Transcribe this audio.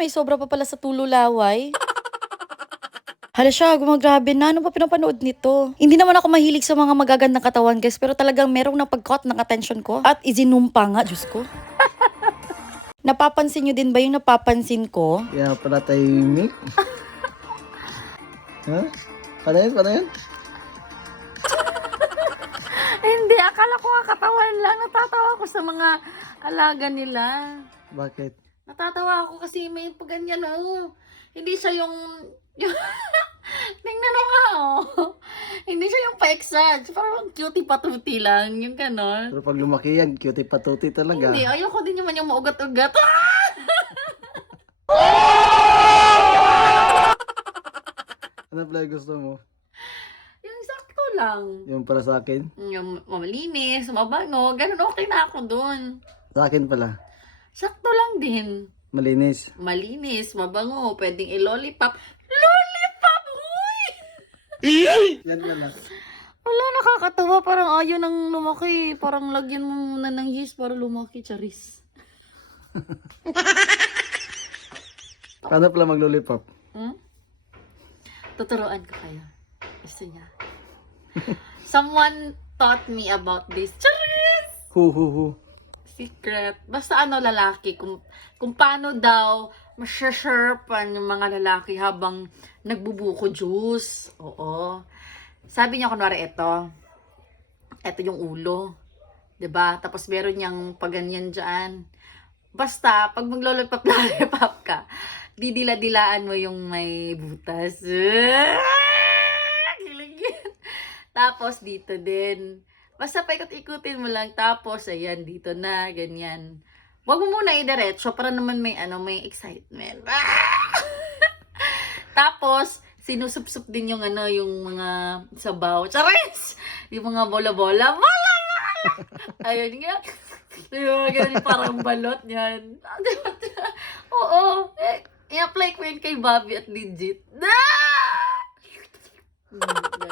may sobra pa pala sa tululaway. Hala siya, gumagrabe na. Ano ba pinapanood nito? Hindi naman ako mahilig sa mga magagandang katawan, guys. Pero talagang merong napag-caught ng attention ko. At izinumpa nga, Diyos ko. Napapansin nyo din ba yung napapansin ko? Kaya pala tahimik. ha? Paano yun? Paano yun? Hindi, akala ko nga katawan lang. Natatawa ko sa mga alaga nila. Bakit? Natatawa ako kasi may pag ganyan, oh. Hindi siya yung... yung Tingnan mo nga, oh. Hindi siya yung pa-exage. Parang cutie patuti lang. Yung ganon. Pero pag lumaki yan, cutie patuti talaga. Hindi, ayoko din naman yung maugat-ugat. Ah! Ano pala gusto mo? Yung sakto lang. Yung para sa akin? Yung malinis, mabango. Ganun, okay na ako dun. Sa akin pala. Sakto lang din. Malinis. Malinis, mabango. Pwedeng i-lollipop. Lollipop! Huy! Yan pala. Wala, nakakatawa. Parang ayaw nang lumaki. Parang lagyan mo muna ng yeast para lumaki. Charis. Paano pala mag-lollipop? Hmm? Tuturuan ko kayo. Gusto niya. Someone taught me about this. Charis! Hu hu hu. Secret. Basta ano lalaki. Kung, kung paano daw masyasharpan yung mga lalaki habang nagbubuko juice. Oo. Sabi niya kunwari ito. Ito yung ulo. 'Di ba? Tapos meron niyang paganyan dyan. Basta, pag maglolipap-lollipop ka, didila-dilaan mo yung may butas. Tapos, dito din. Basta paikot-ikutin mo lang. Tapos, ayan, dito na, ganyan. Huwag mo muna idiretso para naman may, ano, may excitement. Tapos, sinusup-sup din yung, ano, yung mga sabaw. Charis! Yung mga bola-bola. Bola! bola! Ayun nga. Ganun parang balot yan. Oo. Eh, i-apply ko yun kay Bobby at Digit. Ah! Mm,